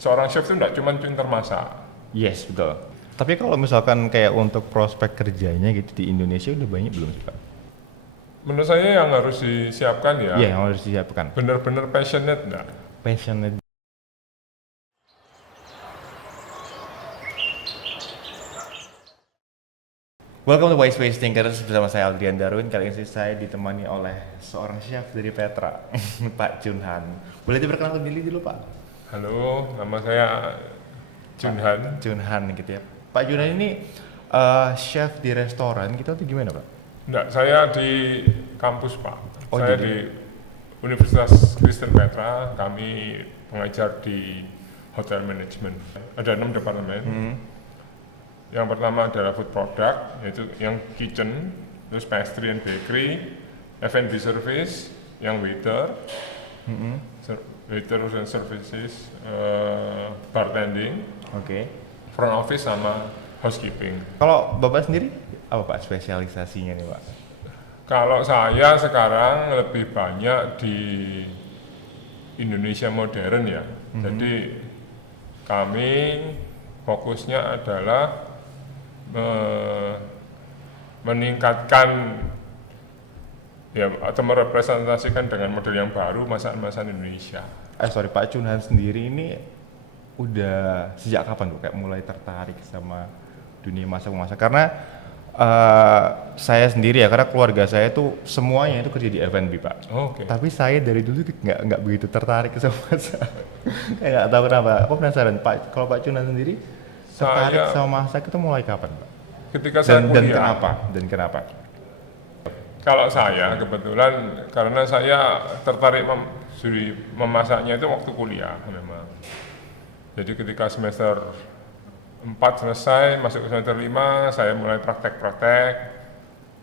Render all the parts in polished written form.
seorang chef itu nggak cuma pintar masak. Yes, betul. Tapi kalau misalkan kayak untuk prospek kerjanya gitu di Indonesia udah banyak belum sih Pak? Menurut saya yang harus disiapkan ya Iya, yang harus disiapkan. benar-benar passionate nggak. Passionate. Welcome to Wise Ways Thinkers, bersama saya Aldrian Darwin. Kali ini saya ditemani oleh seorang chef dari Petra, Pak Junhan. Boleh diperkenalkan diri dulu Pak? Halo, nama saya Junhan. Junhan gitu ya. Pak Junhan ini chef di restoran gitu atau gimana Pak? Enggak, saya di kampus Pak. Oh, Saya jadi- di Universitas Kristen Petra. Kami pengajar di hotel management. Ada 6 departemen. Yang pertama adalah food product, yaitu yang kitchen, terus pastry and bakery, F&B service, yang waiter, waiter and services, bartending, Oke. front office sama housekeeping. Kalau Bapak sendiri apa Pak spesialisasinya nih Pak? Kalau saya sekarang lebih banyak di Indonesia modern ya. Jadi kami fokusnya adalah meningkatkan ya atau merepresentasikan dengan model yang baru masakan-masakan Indonesia. Sorry Pak Junhan sendiri ini udah sejak kapan tuh kayak mulai tertarik sama dunia masak-masak? Karena saya sendiri ya, karena keluarga saya tuh semuanya itu kerja di F&B Pak. Oke. Tapi saya dari dulu nggak begitu tertarik sama masak. Kayak nggak tahu kenapa. Aku penasaran Pak, kalau Pak Junhan sendiri tertarik Saya sama masak itu mulai kapan Pak? ketika saya Dan kuliah. kenapa? Dan kenapa? Kalau saya kebetulan karena saya tertarik memasaknya itu waktu kuliah memang. Jadi ketika semester 4 selesai, masuk ke semester 5, saya mulai praktek-praktek.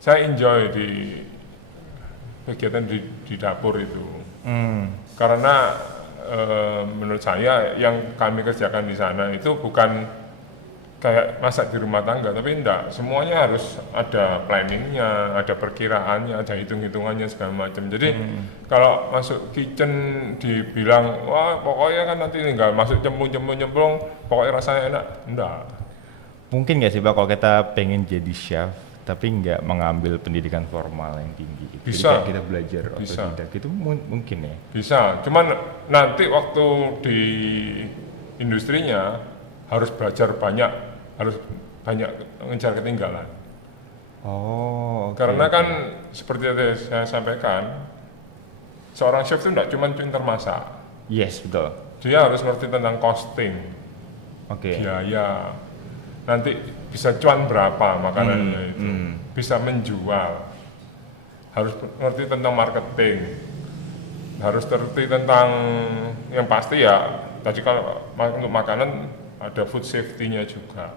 Saya enjoy di kegiatan di dapur itu. Karena menurut saya yang kami kerjakan di sana itu bukan kayak masak di rumah tangga, tapi enggak, semuanya harus ada planningnya, ada perkiraannya, ada hitung-hitungannya segala macam. Jadi kalau masuk kitchen dibilang wah pokoknya kan nanti tinggal masuk cemplung, pokoknya rasanya enak, enggak. Mungkin nggak sih Pak kalau kita pengen jadi chef tapi nggak mengambil pendidikan formal yang tinggi gitu. Jadi Bisa. kayak kita belajar Bisa. otodidak itu mungkin ya. Bisa, cuman nanti waktu di industrinya harus belajar banyak, harus banyak mengejar ketinggalan. Oh, oke, Karena oke. kan seperti yang tadi saya sampaikan, seorang chef itu tidak cuma pintar masak, Yes, betul. dia harus ngerti tentang costing, Oke. biaya, nanti bisa cuan berapa makanannya itu, bisa menjual, harus ngerti tentang marketing, harus ngerti tentang yang pasti ya, tadi kalau untuk makanan ada food safety-nya juga,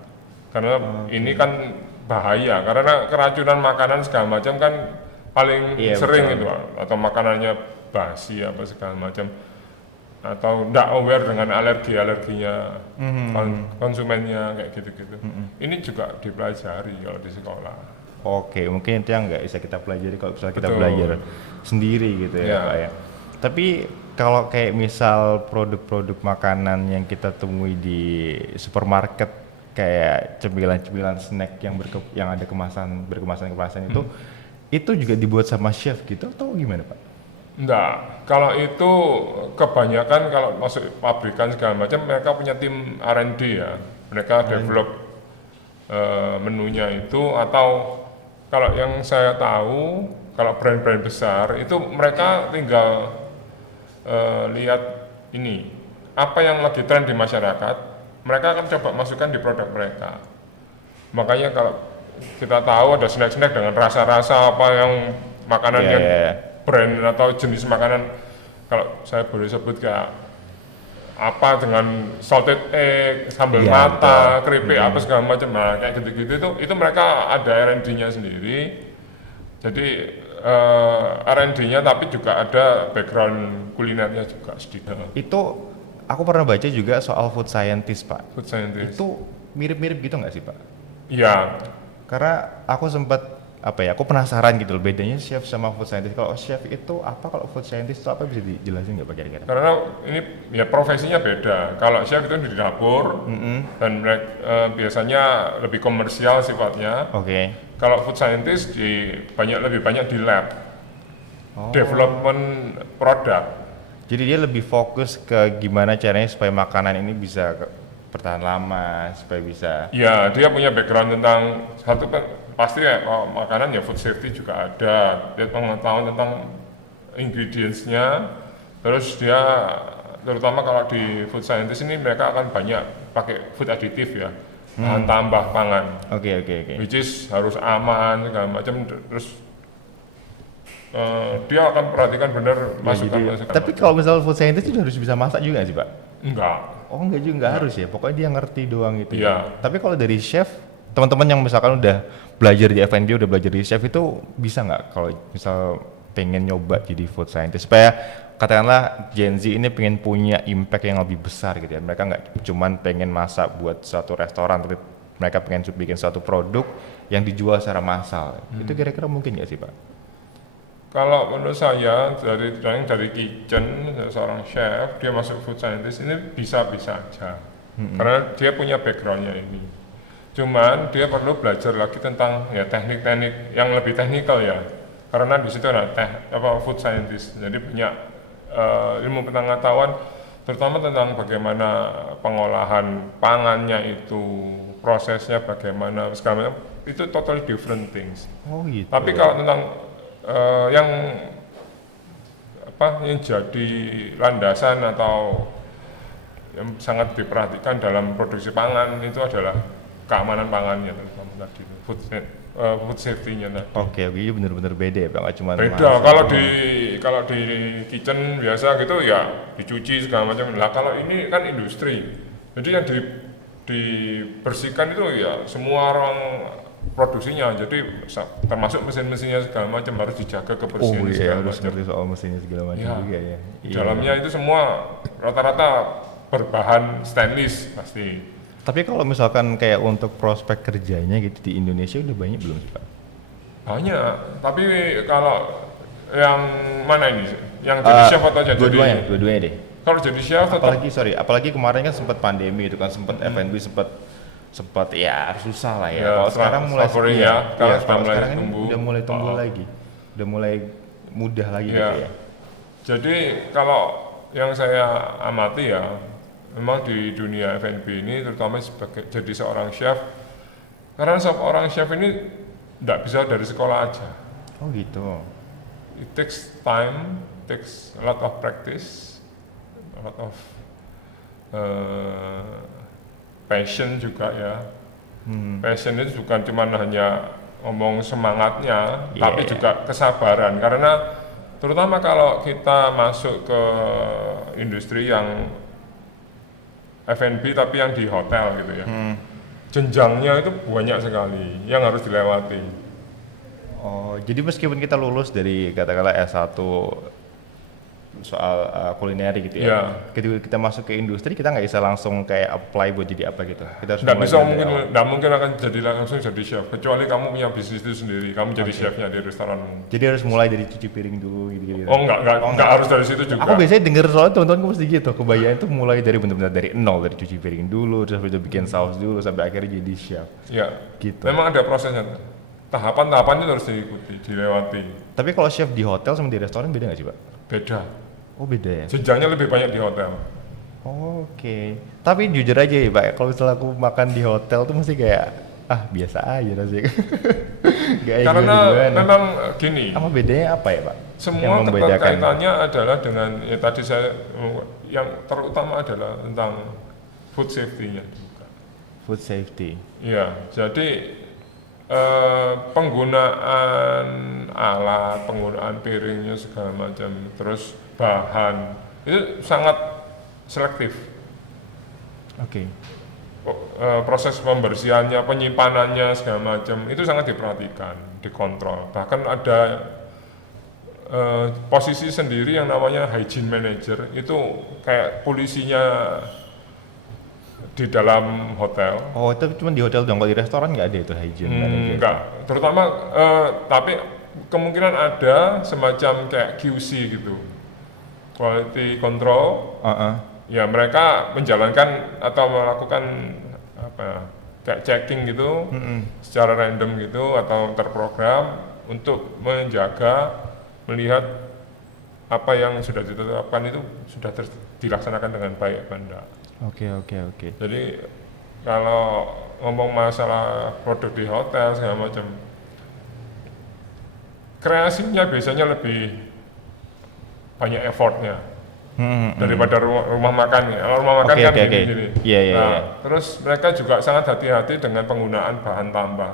karena ini kan bahaya, karena keracunan makanan segala macam kan paling Iya, sering betul. itu, atau makanannya basi apa segala macam, atau tidak aware dengan alerginya konsumennya kayak gitu-gitu. Ini juga dipelajari kalau di sekolah. Oke, mungkin itu yang nggak bisa kita pelajari kalau misalnya kita Betul. belajar sendiri gitu ya, Iya. Pak ya. Tapi kalau kayak misal produk-produk makanan yang kita temui di supermarket kayak cemilan-cemilan snack yang ada berkemasan itu juga dibuat sama chef gitu atau gimana, Pak? Enggak, kalau itu kebanyakan kalau masuk pabrikan segala macam mereka punya tim R&D ya. Mereka develop menunya itu, atau kalau yang saya tahu kalau brand-brand besar itu mereka tinggal lihat ini apa yang lagi tren di masyarakat, mereka akan coba masukkan di produk mereka. Makanya kalau kita tahu ada snack-snack dengan rasa-rasa apa yang makanan Iya, yang iya, iya. brand atau jenis makanan, kalau saya boleh sebut kayak apa dengan salted egg, sambal Iya, mata, keripik apa segala macam, nah kayak gitu-gitu itu mereka ada R&D-nya sendiri. Jadi R&D-nya tapi juga ada background kulinernya juga sedikit. Itu aku pernah baca juga soal food scientist, Pak. Food scientist. Itu mirip-mirip gitu nggak sih, Pak? Iya, Karena aku sempat apa ya? Aku penasaran gitu loh bedanya chef sama food scientist. Kalau chef itu apa? Kalau food scientist itu apa bisa dijelasin nggak Pak kira-kira? Karena ini ya profesinya beda. Kalau chef itu di dapur dan biasanya lebih komersial sifatnya. Oke. Kalau food scientist lebih banyak di lab, Oh. development produk. Jadi dia lebih fokus ke gimana caranya supaya makanan ini bisa bertahan lama, supaya bisa. Ya, dia punya background tentang pasti ya kalau makanan ya food safety juga ada. Dia pengetahuan tentang ingredients-nya. Terus dia terutama kalau di food scientist ini mereka akan banyak pakai food additive ya, bahan tambah pangan. Oke. Which is harus aman segala macam. Terus dia akan perhatikan benar masukan. Tapi kalau misal food scientist itu harus bisa masak juga nggak sih Pak? Enggak. Oh enggak juga, nggak harus ya. Pokoknya dia ngerti doang gitu. Iya. Ya. Tapi kalau dari chef, teman-teman yang misalkan udah belajar di F&B, udah belajar di chef itu bisa nggak kalau misal pengen nyoba jadi food scientist supaya katakanlah Gen Z ini pengen punya impact yang lebih besar gitu ya. Mereka nggak cuman pengen masak buat suatu restoran, tapi mereka pengen bikin suatu produk yang dijual secara massal. Itu kira-kira mungkin nggak sih Pak? Kalau menurut saya dari kitchen seorang chef dia masuk food scientist ini bisa-bisa aja karena dia punya backgroundnya ini. Cuman dia perlu belajar lagi tentang ya teknik-teknik yang lebih teknikal ya karena di situ ada food scientist jadi banyak ilmu pengetahuan terutama tentang bagaimana pengolahan pangannya itu prosesnya bagaimana segala macam itu totally different things. Oh gitu. Tapi kalau tentang yang jadi landasan atau yang sangat diperhatikan dalam produksi pangan itu adalah keamanan pangannya terutama tadi food safety-nya tadi. Oke, iya benar-benar beda ya Pak, nggak cuma Beda kalau di kitchen biasa gitu ya dicuci segala macam. Lah kalau ini kan industri. Jadi yang dibersihkan itu ya semua orang produksinya, jadi termasuk mesin-mesinnya segala macam harus dijaga kebersihannya segala harus macam. ngerti soal mesinnya segala macam juga ya. Di dalamnya itu semua rata-rata berbahan stainless pasti. Tapi kalau misalkan kayak untuk prospek kerjanya gitu di Indonesia udah banyak belum sih Pak? Banyak, tapi kalau yang mana ini? Yang jadi chef atau jadi? Dua-duanya deh. Kalau jadi chef tetap Apalagi kemarin kan sempat pandemi itu kan sempat F&B sempat ya susah lah ya. Kalau sekarang mulai kalau sekarang ini tumbuh. udah mulai tumbuh lagi. Udah mulai mudah lagi gitu ya. Jadi kalau yang saya amati ya memang di dunia F&B ini terutama jadi seorang chef karena seorang chef ini tidak bisa dari sekolah aja. Oh gitu. It takes time, takes a lot of practice, a lot of passion juga ya. Passion itu bukan cuma hanya ngomong semangatnya, tapi juga kesabaran. Karena terutama kalau kita masuk ke industri yang F&B tapi yang di hotel gitu ya, jenjangnya itu banyak sekali yang harus dilewati. Oh, jadi meskipun kita lulus dari katakanlah S1 soal kulineri gitu ya. Ketika kita masuk ke industri kita nggak bisa langsung kayak apply buat jadi apa gitu. Kita harus nggak mungkin akan langsung jadi chef kecuali kamu punya bisnis itu sendiri, kamu jadi chefnya di restoranmu. Jadi harus mulai dari cuci piring dulu gitu. Oh enggak harus dari situ juga. Aku biasanya denger soalnya teman-temanku mesti gitu, kebayaan itu mulai dari benar-benar dari nol, dari cuci piring dulu, terus udah bikin saus dulu sampai akhirnya jadi chef. Iya. Gitu. Memang ada prosesnya. Tahapan-tahapannya harus dilewati. Tapi kalau chef di hotel sama di restoran beda nggak sih Pak? Beda. Oh beda ya? Jenjangnya lebih banyak di hotel. Oke. Tapi jujur aja ya Pak, kalau misalnya aku makan di hotel tuh mesti kayak biasa aja rasanya. Karena memang gini. Apa bedanya apa ya Pak? Semua kaitannya adalah dengan tadi yang terutama adalah tentang food safety-nya juga. Food safety. Iya, jadi penggunaan alat, penggunaan piringnya segala macam, terus bahan itu sangat selektif. Oke. Proses pembersihannya, penyimpanannya segala macam itu sangat diperhatikan, dikontrol. Bahkan ada posisi sendiri yang namanya hygiene manager, itu kayak polisinya di dalam hotel. Oh, itu cuma di hotel dong, kalau di restoran nggak ada itu hygiene? Nggak ada gitu? Enggak, terutama tapi kemungkinan ada semacam kayak QC gitu, quality control. Heeh. Ya mereka menjalankan atau melakukan apa ya, kayak checking gitu secara random gitu atau terprogram untuk menjaga, melihat apa yang sudah ditetapkan itu sudah dilaksanakan dengan baik apa enggak. Oke, oke, oke. Jadi kalau ngomong masalah produk di hotel segala macam, kreasinya biasanya lebih banyak effortnya daripada rumah makan ya. Kalau rumah makan Oke, kan oke, oke. gini-gini. Iya, iya, Nah, iya. terus mereka juga sangat hati-hati dengan penggunaan bahan tambah,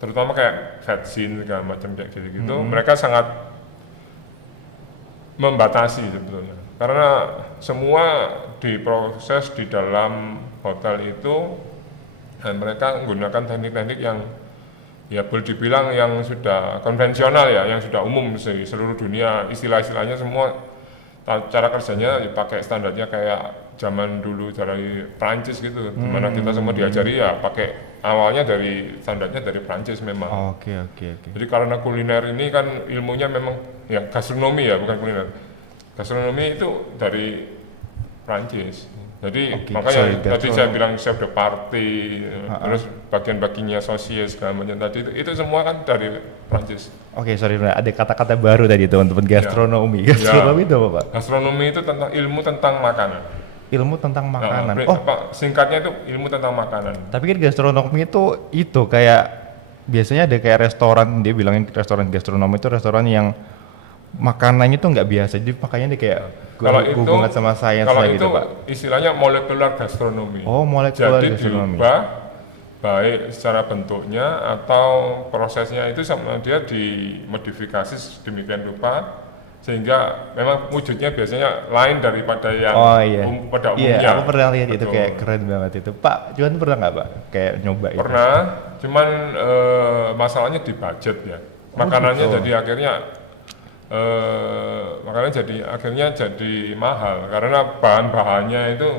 terutama kayak vetsin segala macam kayak gitu-gitu. Mereka sangat membatasi sebetulnya. Karena semua diproses di dalam hotel itu dan mereka menggunakan teknik-teknik yang ya boleh dibilang yang sudah konvensional ya, yang sudah umum di seluruh dunia. Istilah-istilahnya semua cara kerjanya ya pakai standarnya kayak zaman dulu dari Prancis gitu, dimana kita semua diajari ya pakai awalnya dari standarnya dari Prancis memang. Oke, oke, oke. Jadi karena kuliner ini kan ilmunya memang ya gastronomi ya, bukan kuliner. Gastronomi itu dari Prancis. Jadi Oke, makanya sorry, tadi gastronomi. saya bilang chef de party, terus bagian-bagiannya sosis segala macam tadi itu semua kan dari Prancis. Oke, sorry, Bro. Ada kata-kata baru tadi teman-teman, gastronomi. Gastronomi itu apa, Pak? Gastronomi itu tentang ilmu tentang makanan. Ilmu tentang makanan. Nah, Oh, singkatnya itu ilmu tentang makanan. tapi kan gastronomi itu kayak biasanya ada kayak restoran, dia bilangin restoran gastronomi itu restoran yang makanannya tuh nggak biasa, jadi makanya dia kayak Kalau itu, hubungan sama sains kalau gitu, itu Pak. istilahnya molekular gastronomi. Oh, molekular Jadi gastronomi. diubah baik secara bentuknya atau prosesnya itu sama dia dimodifikasi sedemikian rupa sehingga memang wujudnya biasanya lain daripada yang Oh iya, pada iya, umumnya. aku pernah lihat itu Betul. kayak keren banget itu, Pak. Cuman pernah nggak, Pak, kayak nyoba itu? Pernah, cuman masalahnya di budget ya. Makanannya gitu. jadi akhirnya jadi mahal karena bahan-bahannya itu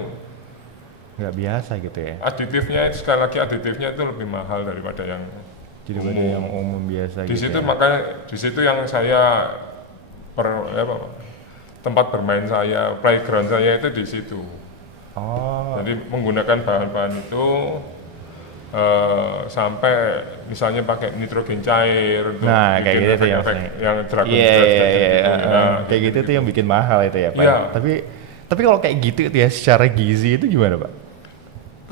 Nggak biasa gitu ya, aditifnya itu sekali lagi aditifnya itu lebih mahal daripada yang jadi pada yang umum biasa di gitu situ ya. makanya di situ yang saya tempat bermain saya, playground saya itu di situ. Oh, Jadi menggunakan bahan-bahan itu sampai misalnya pakai nitrogen cair untuk nah kayak bikin gitu tuh efek-efek yang dragon iya, Strike iya, tadi iya, gitu. Nah, kayak gitu tuh yang bikin mahal itu ya, Pak. Iya. Tapi kalau kayak gitu tuh ya secara gizi itu gimana, Pak?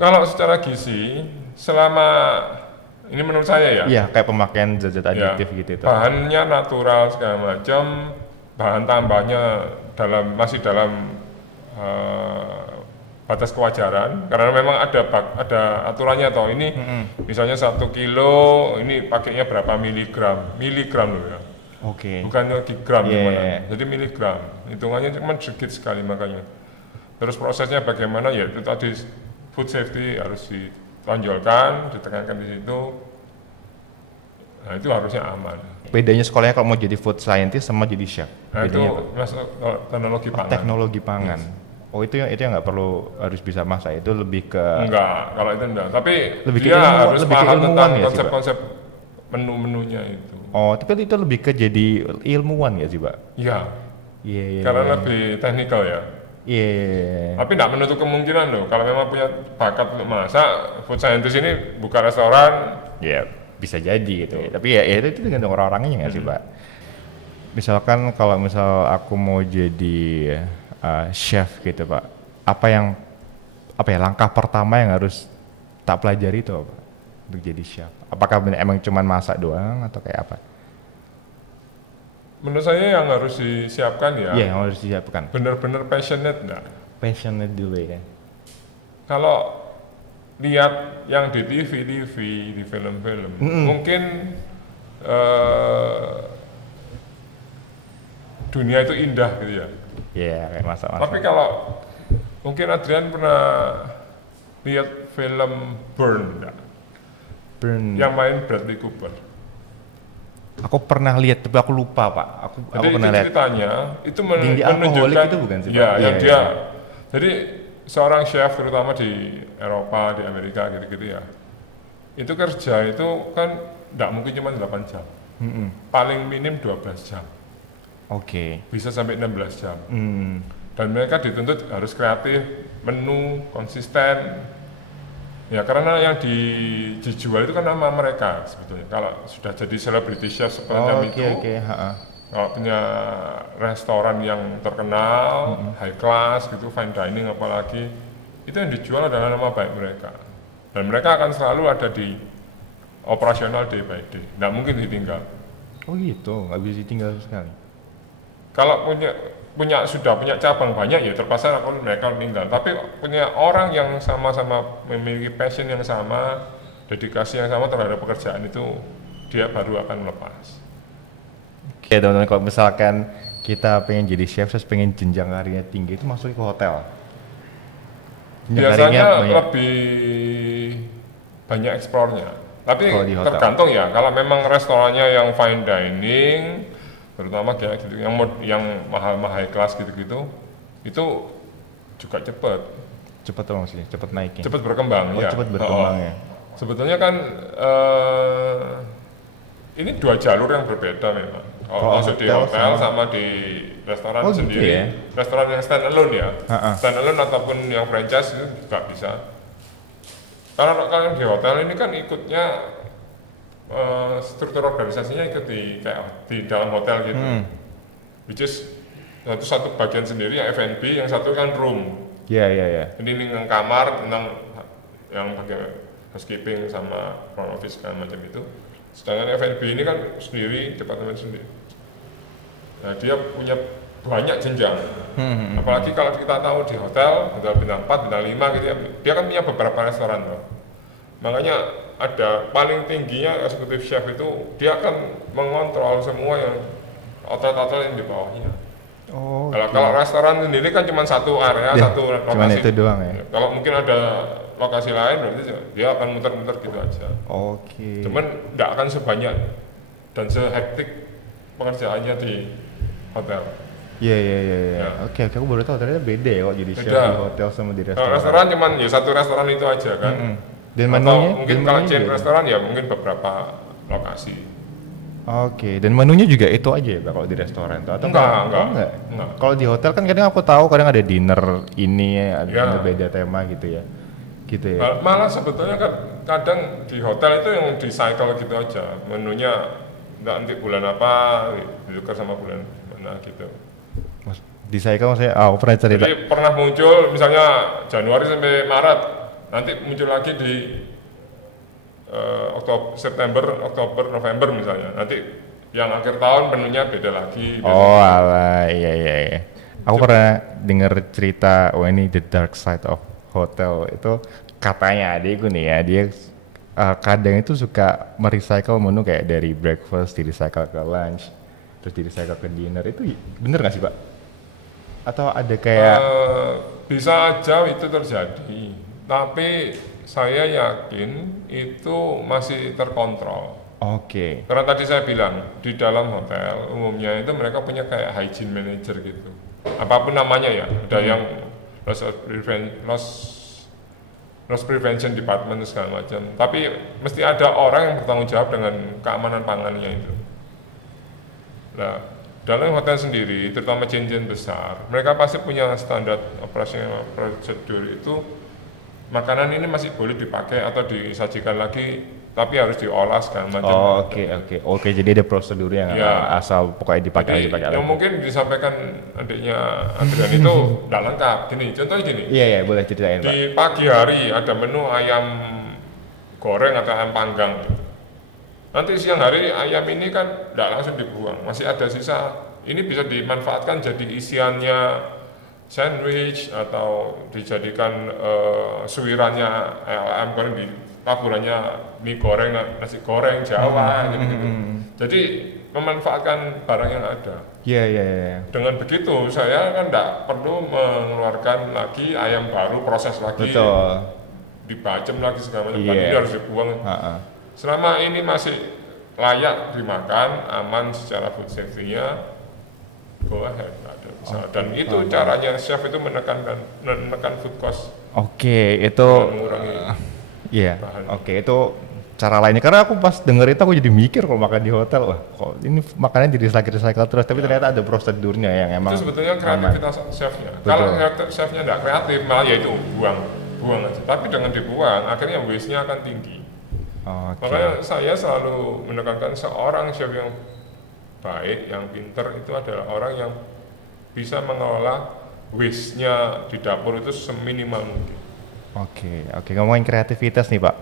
Kalau secara gizi, selama ini menurut saya ya, Iya, kayak pemakaian zat-zat ya, aditif gitu tuh. bahannya natural segala macam, bahan tambahnya masih dalam batas kewajaran, karena memang ada aturannya toh ini, misalnya 1 kilo ini pakainya berapa miligram loh ya, Oke. bukan lagi gram Iya. gimana, jadi miligram, hitungannya cuma sedikit sekali makanya. Terus prosesnya bagaimana ya itu tadi food safety harus ditonjolkan, ditekankan di situ. Nah itu harusnya aman. Bedanya sekolahnya kalau mau jadi food scientist sama jadi chef? Nah itu Bedanya apa? masuk teknologi pangan. Teknologi pangan. Oh itu yang nggak perlu harus bisa masak, itu lebih ke Enggak, kalau itu enggak. Tapi Lebih ke dia ilmu- harus lebih ke paham ilmuwan tentang ya sih, Pak? konsep-konsep menu-menunya itu. oh tapi itu lebih ke jadi ilmuwan ya sih, Pak? Iya, Iya, iya. karena lebih teknikal ya. Iya, iya, iya. Tapi enggak menutup kemungkinan loh, kalau memang punya bakat untuk masak, food scientist ini buka restoran, Ya bisa jadi gitu ya. Tapi ya itu tergantung orang-orangnya nggak sih, Pak? Misalkan kalau misal aku mau jadi chef gitu, Pak, apa ya langkah pertama yang harus tak pelajari itu apa untuk jadi chef? Apakah emang cuman masak doang atau kayak apa? menurut saya yang harus disiapkan ya, Iya, yang harus disiapkan. benar-benar passionate enggak. Passionate dulu ya. Kalau lihat yang di TV, di film-film, mungkin dunia itu indah gitu ya. Iya, kayak masak-masak. Tapi kalau mungkin Adrian pernah lihat film Burn enggak? Burn. Yang main Bradley Cooper. Aku pernah lihat tapi aku lupa, Pak. Aku Jadi itu pernah lihat. ceritanya itu Tinggi alkoholik menunjukkan itu bukan sih, Pak? ya, Iya, yang iya. dia. Jadi seorang chef terutama di Eropa, di Amerika gitu-gitu ya, itu kerja itu kan nggak mungkin cuma 8 jam, paling minim 12 jam, Oke. bisa sampai 16 jam. Hmm. Dan mereka dituntut harus kreatif, menu, konsisten. Ya karena yang dijual itu kan nama mereka sebetulnya. Kalau sudah jadi celebrity chef semacam Oke, itu, oke, ha-ha. kalau punya restoran yang terkenal, high class gitu, fine dining apalagi, itu yang dijual adalah nama baik mereka. Dan mereka akan selalu ada di operasional day by day, nggak mungkin ditinggal. Oh gitu, nggak bisa ditinggal sekali. Kalau sudah punya cabang banyak ya terpaksa mereka meninggal. Tapi punya orang yang sama-sama memiliki passion yang sama, dedikasi yang sama terhadap pekerjaan itu, dia baru akan melepas. Oke teman-teman, kalau misalkan kita pengen jadi chef terus pengen jenjang karirnya tinggi itu masuk ke hotel. Jenjang karirnya Biasanya banyak. lebih banyak eksplornya. Tapi Kalau di hotel. tergantung ya. Kalau memang restorannya yang fine dining, terutama kayak gitu, yang mahal-mahal high class gitu-gitu, itu juga cepat. Cepet dong sih, cepet naiknya. Cepat berkembang Oh, ya. cepet berkembang ya. Sebetulnya kan ini dua jalur yang berbeda memang. Kalau Kalau masuk di hotel hotel sama di restoran Oh, gitu sendiri, ya? restoran yang stand alone ya, Ha-ha. stand alone ataupun yang franchise itu juga bisa. Kalau kalian di hotel ini kan ikutnya struktur organisasinya ikut di dalam hotel gitu, which is satu bagian sendiri yang F&B, yang satu kan room. Iya, iya, iya. Ini yang kamar tentang yang pakai housekeeping sama front office segala macam itu. Sedangkan F&B ini kan sendiri, departemen sendiri. Nah, dia punya banyak jenjang. Apalagi kalau kita tahu di hotel bintang 4, bintang 5 gitu ya, dia kan punya beberapa restoran loh. Makanya ada paling tingginya eksekutif chef itu, dia akan mengontrol semua yang outlet-outlet yang di bawahnya. Oh, Kalau restoran sendiri kan cuma satu area, Ya, satu lokasi. cuman itu doang ya? Kalau mungkin ada lokasi lain berarti dia akan muter-muter gitu aja. Oke. Cuman nggak akan sebanyak dan sehektik pekerjaannya di hotel. Iya, iya, iya, iya. Ya. Oke, oke, aku baru tahu ternyata beda ya kok jadi chef Beda. di hotel sama di Kalau restoran. restoran cuman ya satu restoran itu aja kan. Dan Atau menunya? mungkin Dan kalau menunya chain juga? restoran ya mungkin beberapa lokasi. Oke, dan menunya juga itu aja ya Pak, kalau di restoran tuh? Atau Enggak, kalau- enggak. oh, enggak. Enggak. Kalau di hotel kan kadang aku tahu kadang ada dinner ini, ada Ya. dinner beda tema gitu ya. Gitu ya. Malah sebetulnya kan kadang di hotel itu yang di cycle gitu aja. Menunya nanti bulan apa ditukar sama bulan mana gitu. Di saya kan maksudnya, aku pernah cerita. Jadi pernah muncul misalnya Januari sampai Maret, nanti muncul lagi di September, Oktober, November misalnya. Nanti yang akhir tahun menunya beda lagi. Oh alah, iya, iya, iya. Aku pernah dengar cerita, oh ini The Dark Side of Hotel, itu katanya adikku nih ya, dia kadang itu suka merecycle menu kayak dari breakfast, di recycle ke lunch, terus di recycle ke dinner, itu bener gak sih Pak? Atau ada kayak, Bisa aja itu terjadi, tapi saya yakin itu masih terkontrol. oke, Karena tadi saya bilang di dalam hotel umumnya itu mereka punya kayak hygiene manager gitu. Apapun namanya ya, ada yang loss prevention department segala macam. Tapi mesti ada orang yang bertanggung jawab dengan keamanan pangannya itu. Nah, dalam hotel sendiri, terutama chain-chain besar, mereka pasti punya standar operasional prosedur itu. Makanan ini masih boleh dipakai atau disajikan lagi, tapi harus diolah segala macam. oh, oke, jadi ada prosedurnya Ya. asal pokoknya dipakai Jadi lagi. yang mungkin disampaikan adiknya Adrian itu nggak lengkap. Gini, contohnya gini. Iya, iya, boleh ceritain Pak. Di pagi hari ada menu ayam goreng atau ayam panggang. Nanti siang hari ayam ini kan nggak langsung dibuang, masih ada sisa. Ini bisa dimanfaatkan jadi isiannya sandwich atau dijadikan suwirannya ayam goreng, di taburannya mie goreng, nasi goreng Jawa gitu. Jadi memanfaatkan barang yang ada. Iya, iya, iya. Dengan begitu saya kan tidak perlu mengeluarkan lagi ayam baru, proses lagi, Betul. dibacem lagi segala macam. Iya. Ini harus dibuang. Selama ini masih layak dimakan, aman secara food safety-nya, go ahead, nggak ada bisa. Dan itu caranya chef itu menekan food cost. Oke, itu Mengurangi iya. bahan. Oke, itu cara lainnya. Karena aku pas denger itu aku jadi mikir kalau makan di hotel, wah kok ini makannya di recycle terus, tapi ternyata ada prosedurnya yang emang Itu sebetulnya aman. kreativitas chefnya. Betul. Kalau chefnya nggak kreatif, malah ya itu buang aja. Tapi dengan dibuang, akhirnya waste-nya akan tinggi. Oke. Makanya saya selalu menekankan seorang chef yang baik, yang pinter itu adalah orang yang bisa mengelola waste-nya di dapur itu seminimal mungkin. Oke, ngomongin kreativitas nih Pak.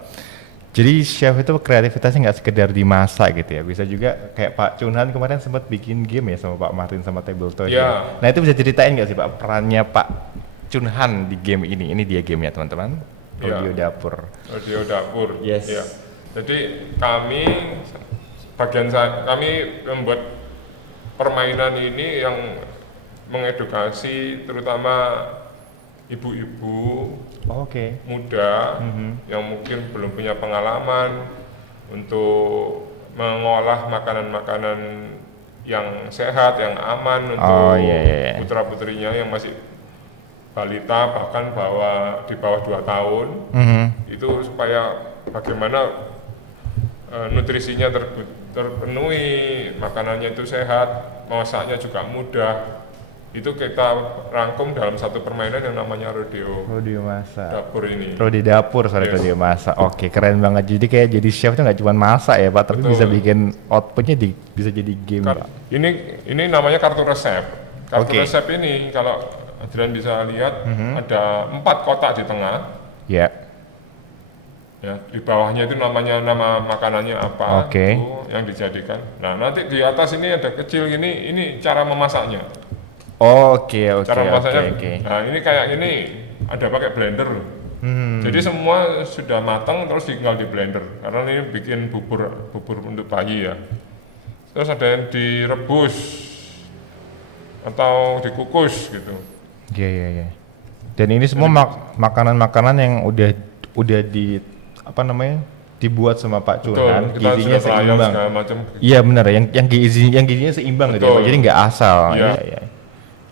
Jadi chef itu kreativitasnya nggak sekedar dimasak gitu ya, bisa juga kayak Pak Chunhan kemarin sempat bikin game ya sama Pak Martin sama Table Toys. Ya. Nah itu bisa ceritain nggak sih Pak perannya Pak Chunhan di game ini? Ini dia gamenya teman-teman. Ya. Audio dapur. Audio dapur. Yes. Ya. Jadi kami membuat permainan ini yang mengedukasi terutama ibu-ibu Oke. muda yang mungkin belum punya pengalaman untuk mengolah makanan-makanan yang sehat, yang aman untuk iya. putra-putrinya yang masih balita bahkan di bawah 2 tahun. Itu supaya bagaimana nutrisinya terpenuhi, makanannya itu sehat, masaknya juga mudah. Itu kita rangkum dalam satu permainan yang namanya rodeo Rodeo masak. dapur ini. Rodeo dapur, sorry, Yes. rodeo masak. Oke, keren banget. Jadi kayak jadi chef tuh nggak cuma masak ya Pak, tapi Betul. bisa bikin outputnya bisa jadi game Pak. Ini namanya kartu resep. Kartu Oke. resep ini kalau Adrian bisa lihat ada 4 kotak di tengah. Ya. Ya, di bawahnya itu nama makanannya apa Oke. itu yang dijadikan. Nah, nanti di atas ini ada kecil ini cara memasaknya. Oke. Cara memasaknya. Nah, ini kayak gini ada pakai blender loh. Jadi semua sudah matang terus tinggal di blender. Karena ini bikin bubur untuk bayi ya. Terus ada yang direbus atau dikukus gitu. Iya. Dan ini semua makanan-makanan yang udah di apa namanya dibuat sama Pak Chunhan, Betul, kita gizinya sudah trial seimbang. segala macam. Iya benar, yang gizinya seimbang gitu ya, Betul. Pak. Jadi nggak asal. Iya. Iya.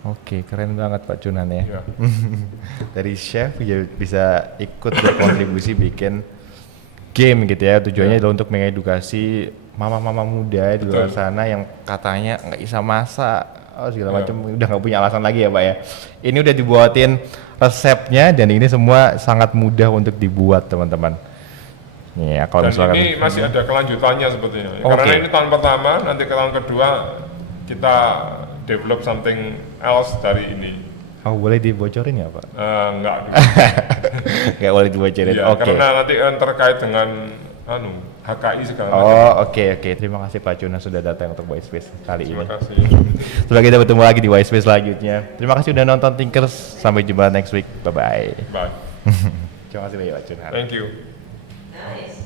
Oke, keren banget Pak Chunhan ya. Ya. Dari chef ya bisa ikut berkontribusi bikin game gitu ya. Tujuannya adalah untuk mengedukasi mama-mama muda di luar Betul. sana yang katanya nggak bisa masak, segala Ya. macam, udah nggak punya alasan lagi ya Pak ya. Ini udah dibuatin resepnya dan ini semua sangat mudah untuk dibuat teman-teman. Iya, kalau Dan misalkan ini masih ada kelanjutannya sebetulnya. Oke. Karena ini tahun pertama, nanti ke tahun kedua kita develop something else dari ini. boleh dibocorin ya Pak? Enggak. Nggak boleh dibocorin. Iya, Oke. karena nanti kan terkait dengan HKI segala macam. Oh, oke. Terima kasih Pak Chunhan sudah datang untuk White Space kali Terima ini. kasih. Semoga kita bertemu lagi di White Space selanjutnya. Terima kasih udah nonton Thinkers. Sampai jumpa next week. Bye bye. Bye. Terima kasih banyak Pak Chunhan. Thank you. Nice.